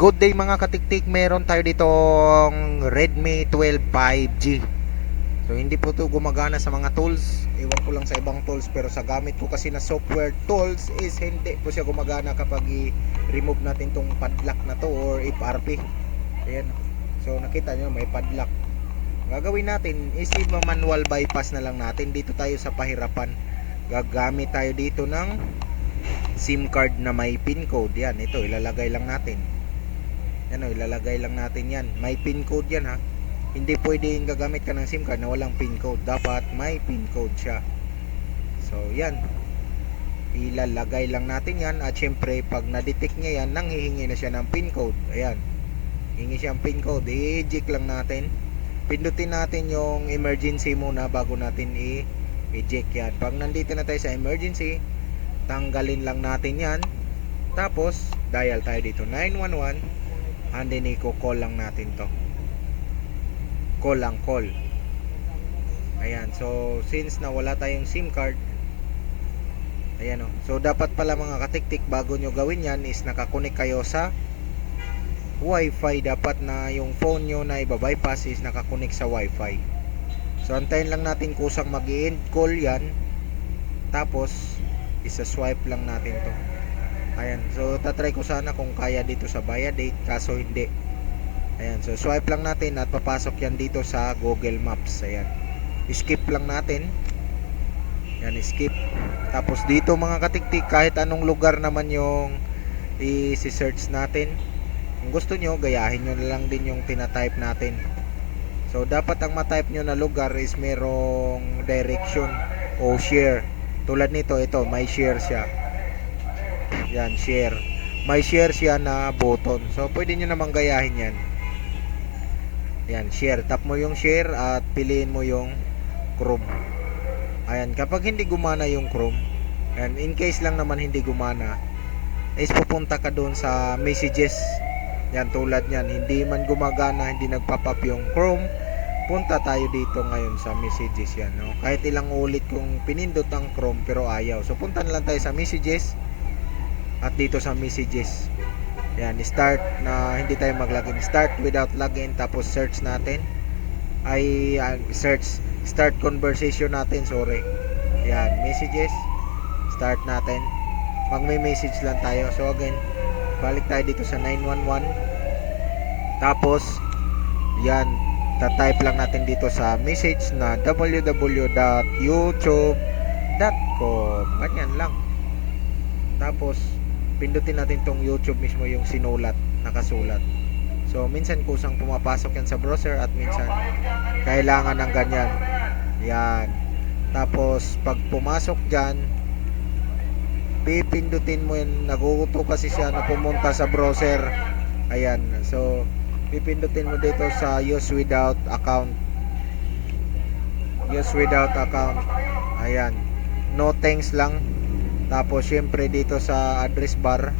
Good day mga katiktik, meron tayo ditong Redmi 12 5G. So hindi po to gumagana sa mga tools. Ewan ko lang sa ibang tools, pero sa gamit ko kasi na software tools is hindi po siya gumagana kapag i-remove natin tong padlock na to or FRP. Ayan. So nakita nyo may padlock. Gagawin natin is manual bypass na lang natin. Dito tayo sa pahirapan. Gagamit tayo dito ng SIM card na may pin code. Yan, ito ilalagay lang natin. Ano, ilalagay lang natin yan. May pin code yan ha. Hindi pwedeng gagamit ka ng SIM card na walang pin code. Dapat may pin code siya. So yan, ilalagay lang natin yan. At syempre pag na-detect niya yan, nanghihingi na siya ng pin code. Ayan, hingi siya ng pin code. I-eject lang natin. Pindutin natin yung emergency muna bago natin i-eject yan. Pag nandito na tayo sa emergency, tanggalin lang natin yan. Tapos dial tayo dito 911. And then i-call lang natin to. Call lang, call. Ayan, so since nawala tayong SIM card, ayan o. So dapat pala mga katiktik, bago nyo gawin yan is nakakonek kayo sa Wi-Fi. Dapat na yung phone nyo na ibabypass is nakakonek sa Wi-Fi. So antayin lang natin kusang mag-i-end call yan. Tapos isa-swipe lang natin to. Ayan, so tatry ko sana kung kaya dito sa buy date, kaso hindi. Ayan, so swipe lang natin at papasok yan dito sa Google Maps. Ayan, skip lang natin. Ayan, skip. Tapos dito mga katiktik, kahit anong lugar naman yung i-search natin. Kung gusto nyo, gayahin nyo na lang din yung tinatype natin. So dapat ang matype nyo na lugar is merong direction o share. Tulad nito, ito, may share siya. Yan, share. May share siya na button. So pwede nyo namang gayahin yan. Yan, share. Tap mo yung share at piliin mo yung Chrome. Ayan, kapag hindi gumana yung Chrome, and in case lang naman hindi gumana, is pupunta ka doon sa messages. Yan, tulad yan, hindi man gumagana, hindi nagpop-up yung Chrome, punta tayo dito ngayon sa messages yan, no? Kahit ilang ulit kung pinindot ang Chrome pero ayaw. So punta na lang tayo sa messages. At dito sa messages, yan, start na hindi tayo mag-login, start without login. Tapos search natin ay search, start conversation natin, sorry. Yan, messages, start natin, may message lang tayo. So again, balik tayo dito sa 911. Tapos yan, ta-type lang natin dito sa message na www.youtube.com. ganyan lang. Tapos pindutin natin tong YouTube mismo, yung sinulat, nakasulat. So minsan kusang pumapasok yan sa browser at minsan kailangan ng ganyan. Yan. Tapos pag pumasok dyan, pipindutin mo yan, naguguto kasi siya na pumunta sa browser. Ayan, so pipindutin mo dito sa use without account. Use without account. Ayan, no thanks lang. Tapos syempre dito sa address bar,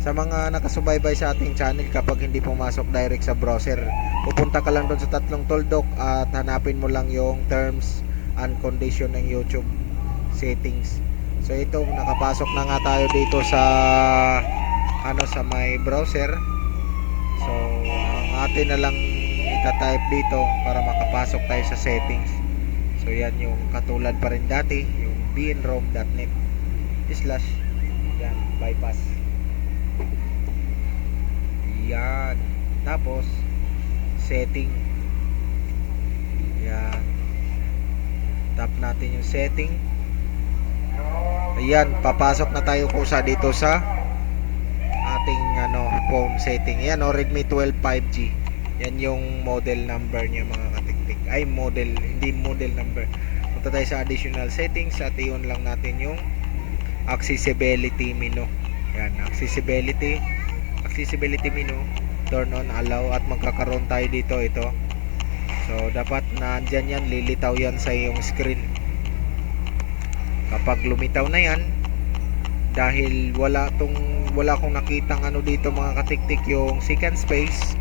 sa mga nakasubaybay sa ating channel, kapag hindi pumasok direct sa browser, pupunta ka lang doon sa tatlong tuldok at hanapin mo lang yung terms and condition ng YouTube settings. So ito, nakapasok na nga tayo dito sa sa may browser. So ang atin na lang ita-type dito para makapasok tayo sa settings. So yan yung katulad pa rin dati, yung bnrom.net slash yan, bypass. Yan, tapos setting. Yan, tap natin yung setting. Ayan, papasok na tayo kusa dito sa ating phone setting. Yan, Redmi 12 5G. Yan yung model number niya mga katiktik. Ay, model, hindi model number. Punta tayo sa additional settings at i-on lang natin yung accessibility menu. Yan, accessibility menu, turn on, allow, at magkakaroon tayo dito ito. So dapat na andyan yan, lilitaw yan sa iyong screen. Kapag lumitaw na yan, dahil wala akong nakitang dito mga katiktik, yung second space,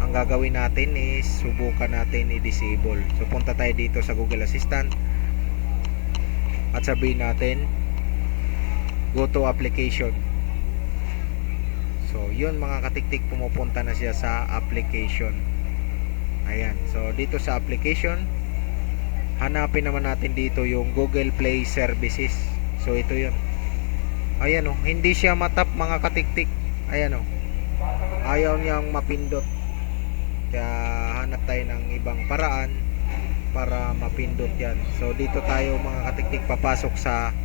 ang gagawin natin is subukan natin i-disable. So punta tayo dito sa Google Assistant at sabihin natin go to application. So yun mga katiktik, pumupunta na siya sa application. Ayan, so dito sa application, hanapin naman natin dito yung Google Play Services. So ito yun. Ayan o, hindi siya matap mga katiktik. Ayan o, ayaw niyang mapindot. Kaya hanap tayo ng ibang paraan para mapindot yan. So dito tayo mga katiktik papasok sa,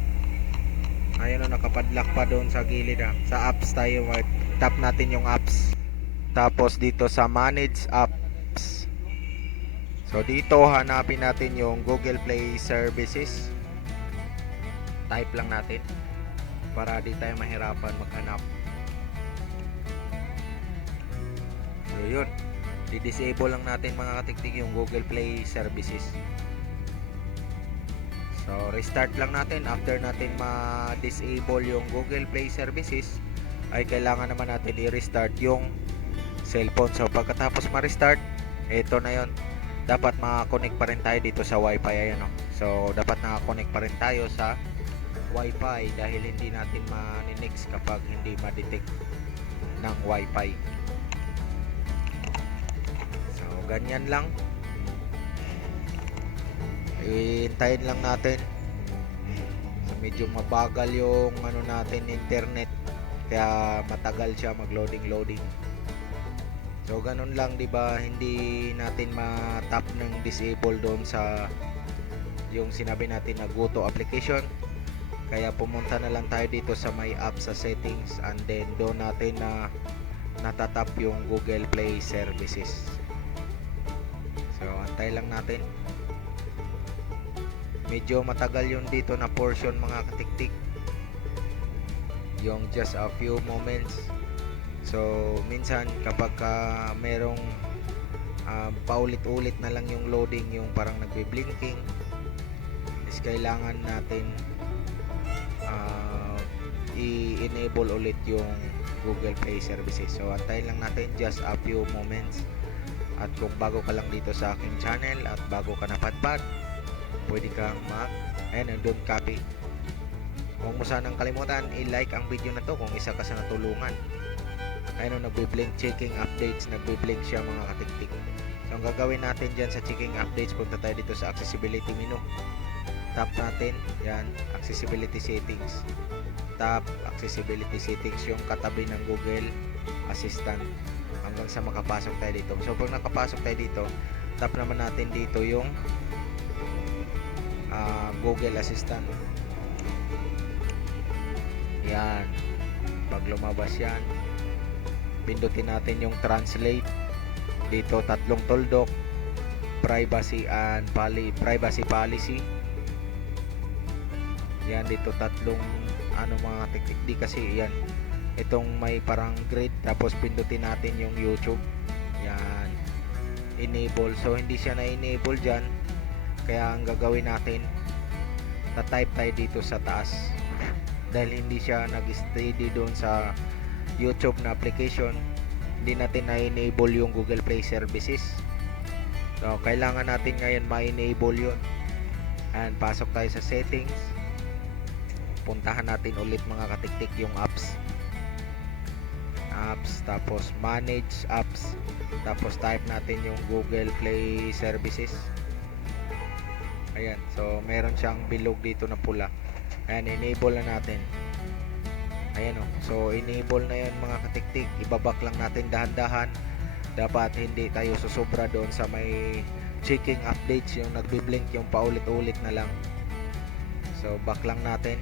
ayan o, nakapadlock pa doon sa gilid ha. Sa apps tayo, tap natin yung apps. Tapos dito sa manage apps. So dito hanapin natin yung Google Play Services. Type lang natin para di tayo mahirapan maghanap. So yun, di-disable lang natin mga katiktik yung Google Play Services. So restart lang natin. After natin ma-disable yung Google Play Services, ay kailangan naman natin i-restart yung cellphone. So pagkatapos ma-restart, ito na yon. Dapat makakonect pa rin tayo dito sa Wi-Fi. Ayan o. So dapat nakakonect pa rin tayo sa Wi-Fi dahil hindi natin ma-nix kapag hindi ma-detect ng Wi-Fi. So ganyan lang. Iintayin lang natin. So, medyo mabagal yung natin internet, kaya matagal siya mag-loading. So ganun lang, 'di ba? Hindi natin ma-tap ng disable doon sa yung sinabi natin na go to application. Kaya pumunta na lang tayo dito sa may app sa settings, and then doon natin na natatap yung Google Play Services. So antay lang natin. Medyo matagal yun dito na portion mga katiktik, yung just a few moments. So minsan kapag merong paulit-ulit na lang yung loading, yung parang nagbe-blinking, is kailangan natin i-enable ulit yung Google Play Services. So antayin lang natin just a few moments. At kung bago ka lang dito sa aking channel at bago ka napadpad, pwede kang don't copy. Huwag mo sanang kalimutan i-like ang video na to kung isa ka sa natulungan. Ayun, nagbe-blink checking updates, nagbe-blink siya mga katiktik. So ang gagawin natin dyan sa checking updates, punta tayo dito sa accessibility menu. Tap natin, yan, accessibility settings. Tap accessibility settings, yung katabi ng Google Assistant, hanggang sa makapasok tayo dito. So pag nakapasok tayo dito, tap naman natin dito yung Google Assistant. Yan, pag lumabas yan, pindutin natin yung translate. Dito tatlong tuldok, privacy policy. Yan, dito tatlong mga tiktik, di kasi yan, itong may parang grid, tapos pindutin natin yung YouTube. Yan, enable. So hindi siya na-enable dyan, kaya ang gagawin natin, ta-type tayo dito sa taas dahil hindi siya nag-steady doon sa YouTube na application. Hindi natin na-enable yung Google Play Services. So kailangan natin ngayon ma-enable yun. And pasok tayo sa settings, puntahan natin ulit mga katiktik yung apps, tapos manage apps, tapos type natin yung Google Play Services. Ayan, so meron siyang bilog dito na pula. Ayan, enable na natin. Ayan o, so enable na yan mga katiktik. Ibabak lang natin dahan-dahan. Dapat hindi tayo susobra doon sa may checking updates, yung nagbi-blink yung paulit-ulit na lang. So back lang natin,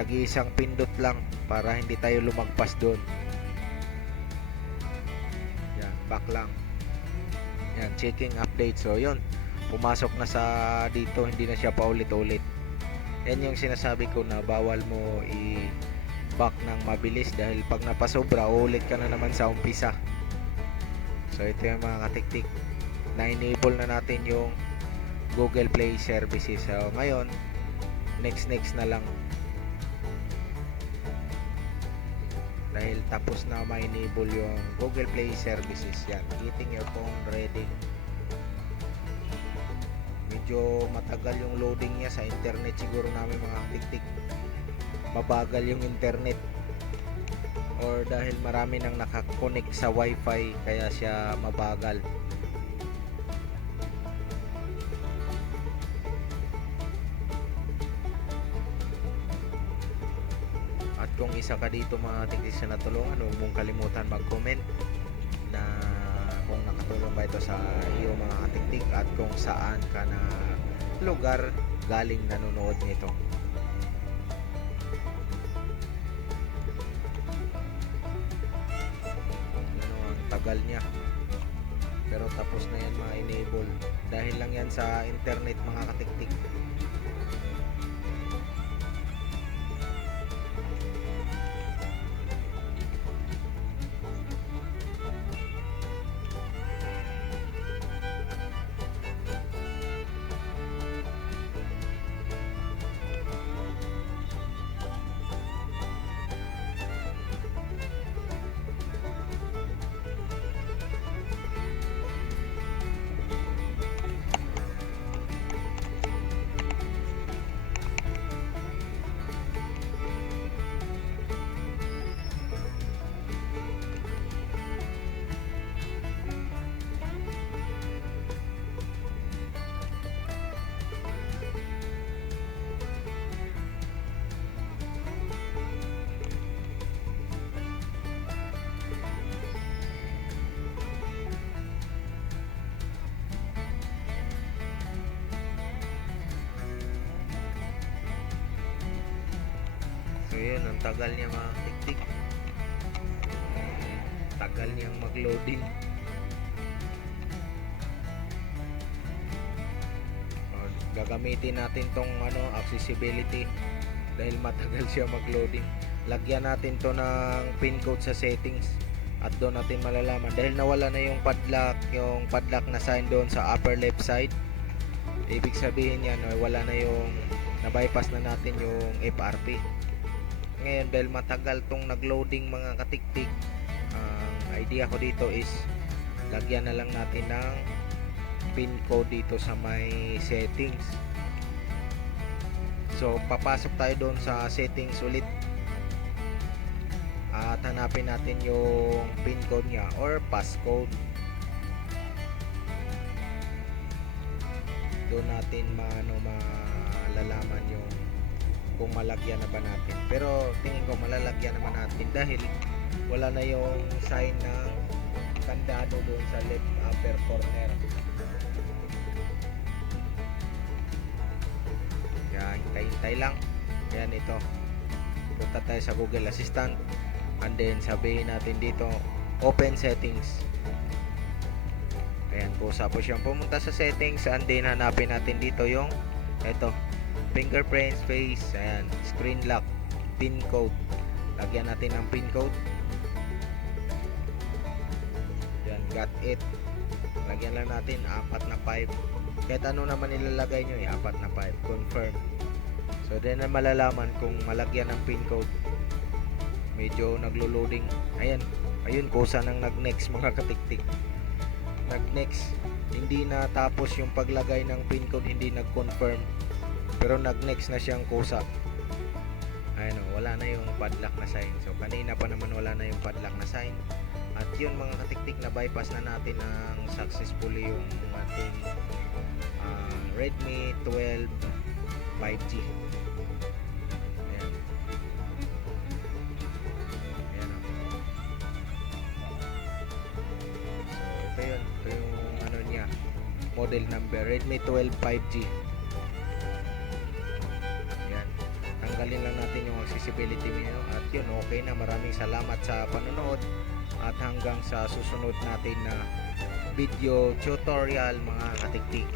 tagi-isang pindot lang para hindi tayo lumagpas doon. Yan, back lang. Yan, checking update. So yun, pumasok na sa dito, hindi na siya paulit-ulit. Yan yung sinasabi ko na bawal mo i-back ng mabilis, dahil pag napasobra, ulit ka na naman sa umpisa. So ito yung mga katiktik, na-enable na natin yung Google Play Services. So ngayon, next na lang, dahil tapos na ma-enable yung Google Play Services. Yan, getting your phone ready. Medyo matagal yung loading niya sa internet siguro namin mga tiktik. Mabagal yung internet. or dahil marami nang nakakonect sa wifi kaya siya mabagal. At kung isa ka dito mga teknisyan na tulungan, huwag mong kalimutan mag-comment na kung nakatulong ba ito sa iyo mga katiktik at kung saan ka na lugar galing nanonood nito. Ang tagal niya, pero tapos na yan ma-enable dahil lang yan sa internet mga katiktik. So yun, ang tagal niya mga tiktik. Tagal niyang mag-loading. Gagamitin natin tong accessibility dahil matagal siya mag-loading. Lagyan natin to ng pin code sa settings at doon natin malalaman dahil nawala na yung padlock na sign doon sa upper left side. Ibig sabihin yan, wala na yung na-bypass na natin yung FRP. Ngayon dahil matagal tong nag-loading mga katiktik, ang idea ko dito is lagyan na lang natin ng pin code dito sa may settings. So papasok tayo doon sa settings ulit at hanapin natin yung pin code niya or passcode. Doon natin malalaman yung kung malagyan na ba natin, pero tingin ko malalagyan naman natin dahil wala na yung sign ng kandado doon sa left upper corner. Yan, hintay lang. Yan, ito punta tayo sa Google Assistant and then sabihin natin dito open settings. Ayan, kusa po siyang pumunta sa settings and then hanapin natin dito yung ito fingerprint, face, ayan, screen lock, pin code. Lagyan natin ng pin code. Yan, got it. Lagyan lang natin 4 na 5. Kahit ano naman ilalagay nyo, 4 na 5. Confirm. So then na malalaman kung malagyan ng pin code. Medyo naglo-loading. Ayan, ayun, kusa nang nag-next mga katiktik. Nag-next. Hindi na tapos yung paglagay ng pin code, hindi nag-confirm. Pero nag-next na siyang kusa. Ayun, wala na yung padlock na sign. So kanina pa naman wala na yung padlock na sign. At yun mga katiktik, na bypass na natin ng successfully yung ating Redmi 12 5G. Ayan. Ayan. So ito yun. Ito yung niya, model number Redmi 12 5G. Tanggalin lang natin yung accessibility menu at yun, okay na. Maraming salamat sa panonood at hanggang sa susunod natin na video tutorial mga katiktik.